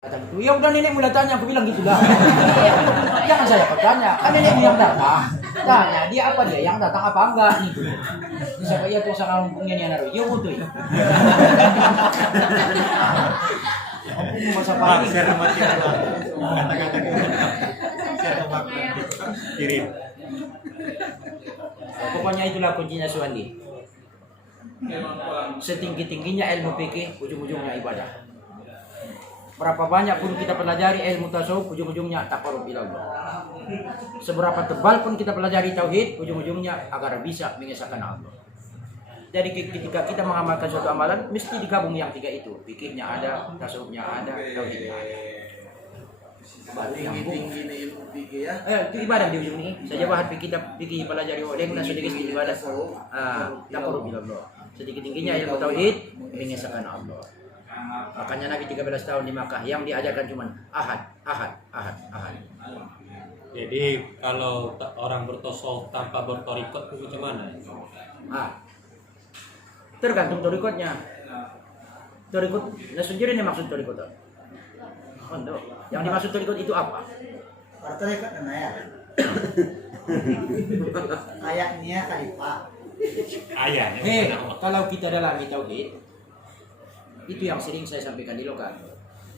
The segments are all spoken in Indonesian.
Kata gitu, ya udah nenek mulai tanya, aku bilang gitu lah. Jangan saya bertanya, kan nenek yang datang. Tanya dia apa dia yang datang apa enggak gitu. Siapa iya tuh sangat lumpungnya nih anak yo tuh. Aku masa paling. Share mati kata-kata share kirim. Pokoknya itulah kuncinya Suwandi. Setinggi-tingginya ilmu fikih, ujung-ujungnya ibadah. Berapa banyak pun kita pelajari ilmu tasawuf, ujung-ujungnya taqarrub ila Allah. Seberapa tebal pun kita pelajari tauhid, ujung-ujungnya agar bisa mengesahkan Allah. Jadi ketika kita mengamalkan suatu amalan, mesti digabung yang tiga itu. Fikihnya ada, tasawufnya ada, tauhidnya ada. Tinggi-tinggi nih ilmu fikih ya. Itu ibadah di ujung ini. Saja bahan fikih pelajari dengan sedikit ibadah. Taqarrub ila Allah. Sedikit tingginya ilmu tauhid, mengesahkan Allah. Makanya Nabi 13 tahun di Makkah yang diajarkan cuma ahad. Jadi kalau orang bertasawuf tanpa bertorikot itu macam mana? Tergantung torikotnya. Torikot, nah sendiri ini maksud torikot. Yang dimaksud torikot itu apa? Torikot namanya. Ayatnya kalifah. Ayahnya. Kalau kita dalami tauhid, itu yang sering saya sampaikan di lokal.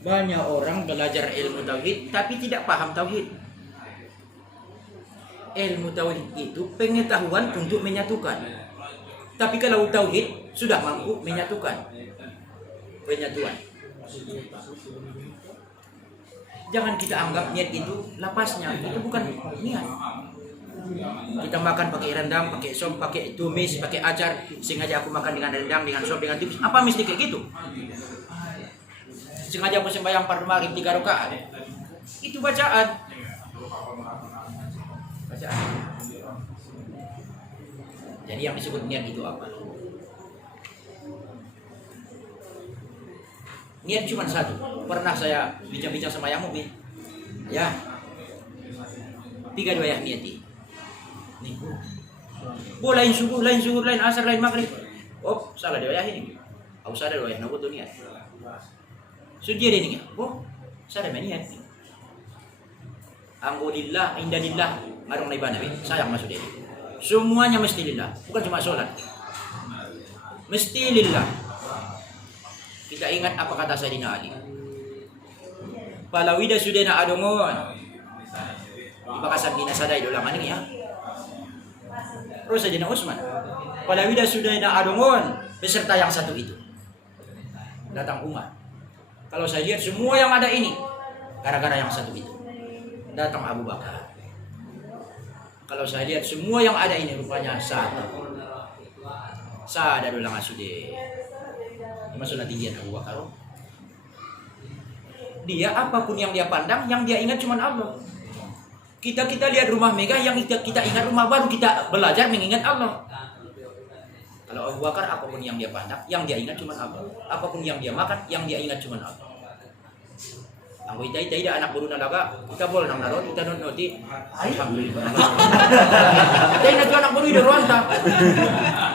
Banyak orang belajar ilmu tauhid tapi tidak paham tauhid. Ilmu tauhid itu pengetahuan untuk menyatukan. Tapi kalau tauhid sudah mampu menyatukan. Penyatuan. Jangan kita anggap niat itu lapasnya, itu bukan niat. Kita makan pakai rendang, pakai sop, pakai tumis, pakai acar. Sengaja aku makan dengan rendang, dengan sop, dengan tumis. Apa mesti kayak gitu? Sengaja aku sembahyang fardu maghrib 3 rakaat. Itu bacaan. Jadi yang disebut niat itu apa? Niat cuma satu. Pernah saya bincang-bincang sama yang mukmin. Ya. 3 dua ya niati. Nih. Lain subuh, lain zuhur, lain asar, lain maghrib. Oh, salah dia ini. Aku sadar doa yang tuh niat. Sujud ini ya. Oh, sadar niat. Anggodillah, indalillah, ngarung na iba nabi. Sayang masuk dia. Semuanya mesti lillah, bukan cuma sholat. Mesti lillah. Kita ingat apa kata Sayyidina Ali. Palawida sudena adongon. Ibakasan binasaday ulang ano ya. Terus Sayyidina Utsman. Palawida sudena adongon beserta yang satu itu. Datang Umar. Kalau saya lihat semua yang ada ini gara-gara yang satu itu. Datang Abu Bakar. Kalau saya lihat semua yang ada ini rupanya satu. Sadar ulang asude. Maksudnya tinggian Abu Bakar. Dia apapun yang dia pandang, yang dia ingat cuma Allah. Kita lihat rumah megah, yang kita ingat rumah baru, kita belajar mengingat Allah. Kalau Abu Bakar apapun yang dia pandang, yang dia ingat cuma Allah. Apapun yang dia makan, yang dia ingat cuma Allah. Anggo ita anak buru nalaga, kita boleh nang naron, kita noti. Alhamdulillah. Kita itu anak buru di ruanta.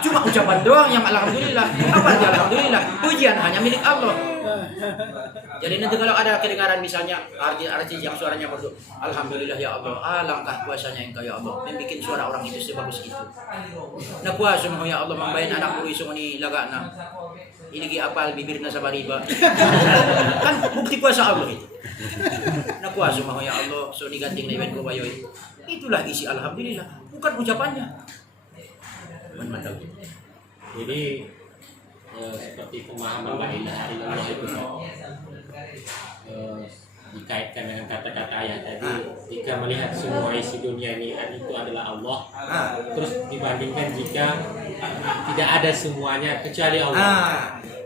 Cuma ucapan doang yang alhamdulillah. Apa aja alhamdulillah. Pujian hanya milik Allah. Jadi nanti kalau ada kedengaran misalnya artis yang suaranya merdu, alhamdulillah ya Allah, alangkah kuasanya Engkau ya Allah, membikin suara orang itu sebagus itu. Na kuasa mo ya Allah mambayan anak buru isong ni lagana. Ini gi apal bibirna sa bariba. Kan bukti kuasa Allah itu. Na kuasa mo ya Allah, so ni ganting na iban ko bayoy. Itulah isi alhamdulillah, bukan ucapannya. Mantap. Jadi seperti pemahaman la ilaha illallah itu dikaitkan dengan kata-kata ayat tadi. Jika melihat semua isi dunia ini itu adalah Allah, terus dibandingkan jika tidak ada semuanya kecuali Allah.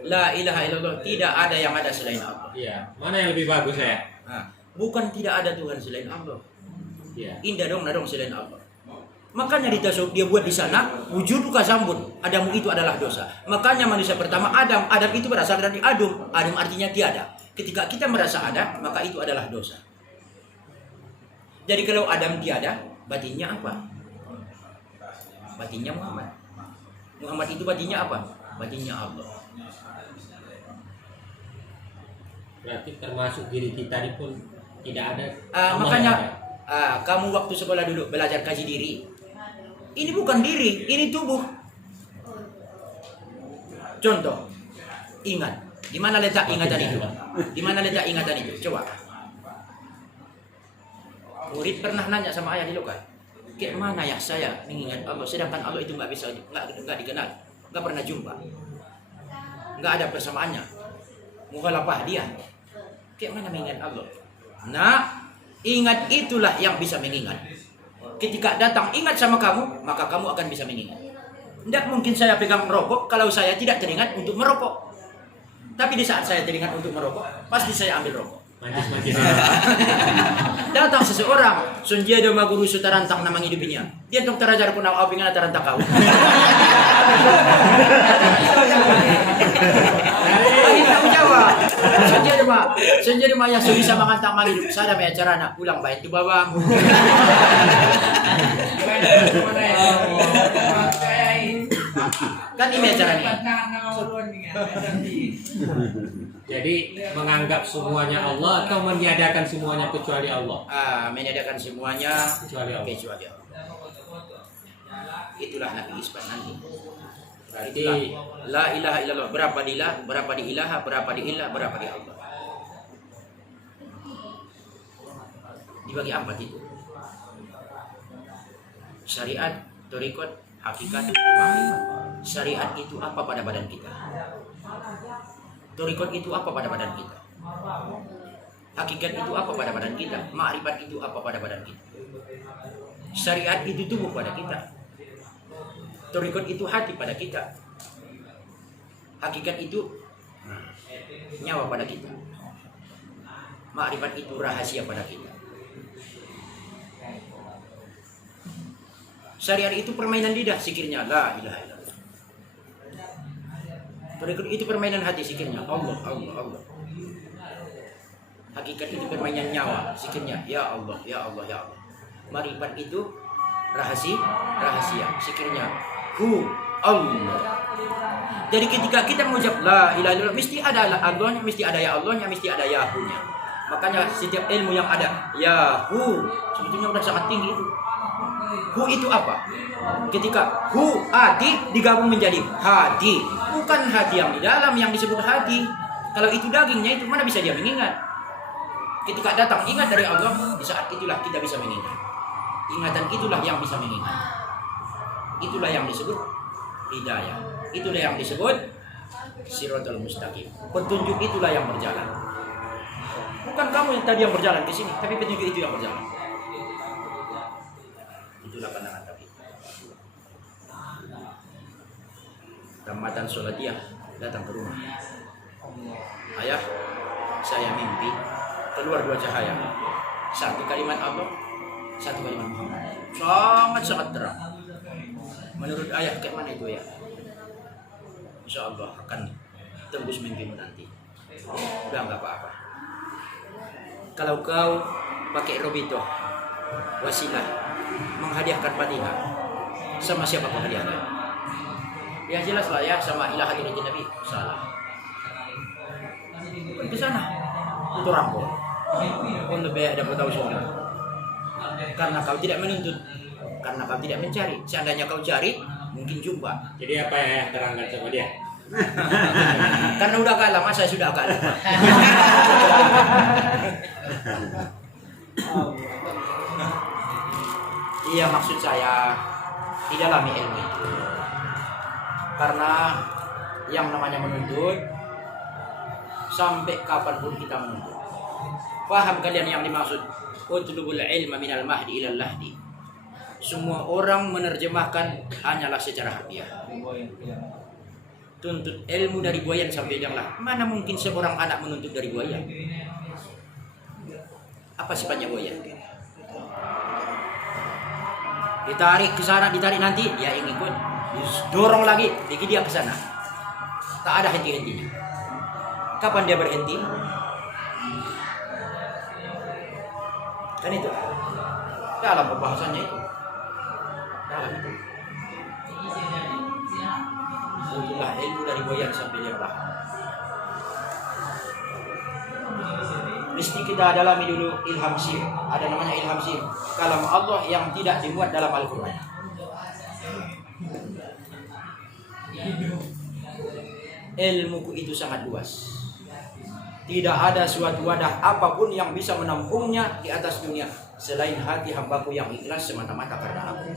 La ilaha illallah, tidak ada yang ada selain Allah. Iya, mana yang lebih bagus ya? Bukan tidak ada Tuhan selain Allah. Iya. Indah dong selain Allah. Makanya di tasawuf dia buat di sana wujud buka sambut. Adamu itu adalah dosa. Makanya manusia pertama Adam. Adam itu berasal dari Adum. Adum artinya tiada. Ketika kita merasa ada, maka itu adalah dosa. Jadi kalau Adam tiada, batinnya apa? Batinnya Muhammad. Muhammad itu batinnya apa? Batinnya Allah. Berarti termasuk diri kita ini pun tidak ada. Makanya ada. kamu waktu sekolah dulu belajar kaji diri. Ini bukan diri, ini tubuh. Contoh, ingat. Di mana letak ingatan itu? Di mana letak ingatan itu? Coba. Murid pernah nanya sama ayah di lokal. Kayak mana ya saya mengingat Allah, sedangkan Allah itu nggak bisa, nggak dikenal, nggak pernah jumpa, nggak ada persamaannya. Mukhalafah dia. Kayak mana mengingat Allah? Nah, ingat itulah yang bisa mengingat. Ketika datang ingat sama kamu, maka kamu akan bisa mengingat. Tidak mungkin saya pegang merokok kalau saya tidak teringat untuk merokok. Tapi di saat saya teringat untuk merokok, pasti saya ambil rokok. Mantis-mantis. Datang seseorang, sunjia doma guru sutarantang namang hidupnya. Dia dokter ajar kunau awingan tarantang kau. Lagi tak jawab. Sunjia doma ya bisa mangantang mang hidup. Sada may acara na ulang bayad tu bawang. Kan ini acaranya. Jadi menganggap semuanya Allah atau meniadakan semuanya kecuali Allah? Menyediakan semuanya Kecuali Allah. kecuali Allah. Itulah Nabi Isbat nanti. Berarti La ilaha illallah. Berapa di la, berapa di ilaha, berapa di ilah, berapa di Allah. Dibagi empat itu. Syariat, thariqat, hakikat, makrifat. Syariat itu apa pada badan kita? Thariqat itu apa pada badan kita? Hakikat itu apa pada badan kita? Makrifat itu apa pada badan kita? Syariat itu tubuh pada kita. Thariqat itu hati pada kita. Hakikat itu nyawa pada kita. Makrifat itu rahasia pada kita. Syariat itu permainan lidah, zikirnya la ilaha illallah. Thariqat itu permainan hati, zikirnya Allah, Allah, Allah. Hakikat itu permainan nyawa, zikirnya ya Allah, ya Allah, ya Allah. Makrifat itu rahasia, zikirnya Hu Allah. Jadi ketika kita mengucap la ilaha illallah, mesti ada Allahnya, mesti ada ya Allahnya, mesti ada Yahunya. Makanya setiap ilmu yang ada Yahu sebetulnya udah sangat tinggi itu. Hu itu apa? Ketika hu hati digabung menjadi hati, bukan hati yang di dalam yang disebut hati. Kalau itu dagingnya itu mana bisa dia mengingat? Ketika datang ingat dari Allah, di saat itulah kita bisa mengingat. Ingatan itulah yang bisa mengingat. Itulah yang disebut hidayah. Itulah yang disebut siratal mustaqim. Petunjuk itulah yang berjalan. Bukan kamu yang tadi yang berjalan ke sini, tapi petunjuk itu yang berjalan. Itulah pandangan tadi. Tamatan sholatiyah datang ke rumah. Ayah, saya mimpi keluar dua cahaya. Satu kalimat Allah, satu kalimat Muhammad. Sangat terang. Menurut ayah kayak mana itu ya? Insya Allah akan tembus mimpimu nanti. Udah nggak apa-apa. Kalau kau pakai robito, wasilah, menghadiahkan Fatihah, sama siapa kau hadiahkan? Ya jelas lah ya, sama ilahatul Nabi. Salah. Ke sana, itu rampok. Pun lebih ada tahu semua. Karena kau tidak menuntut, karena kau tidak mencari. Seandainya kau cari, mungkin jumpa. jadi apa ya terangkan sama dia? Karena udah kalah, masa sudah kalah. Iya, maksud saya didalami ilmu itu. Karena yang namanya menuntut, sampai kapanpun kita menuntut. Paham kalian yang dimaksud? Utlubul ilma minal mahdi ilal lahdi. Semua orang menerjemahkan hanyalah secara harfiah. Tuntut ilmu dari buayan sampai liang lah. Mana mungkin seorang anak menuntut dari buayan? Apa sifatnya buayan? Ditarik ke sana, ditarik nanti dia ingin ikut. Dorong lagi, lagi dia ke sana. Tak ada henti-hentinya. Kapan dia berhenti? Kan itu. Dalam pembahasannya itu. Dalam itu. Itulah ilmu dari boyan sampai dia paham. mesti kita dalami dulu ilham sir. Ada namanya ilham sir, kalam Allah yang tidak dimuat dalam Al-Quran. Ilmuku itu sangat luas. Tidak ada suatu wadah apapun yang bisa menampungnya di atas dunia selain hati hambaku yang ikhlas semata-mata karena aku.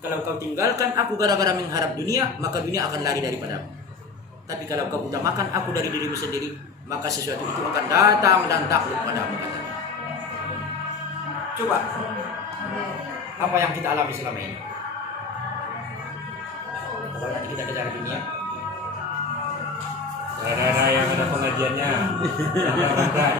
Kalau kau tinggalkan aku gara-gara mengharap dunia, maka dunia akan lari daripadamu. Tapi kalau kau utamakan aku dari dirimu sendiri, maka sesuatu itu akan datang dan takluk padamu, katanya. Coba, apa yang kita alami selama ini? Kalau nanti kita kejar dunia, Daerah yang ada pengajiannya.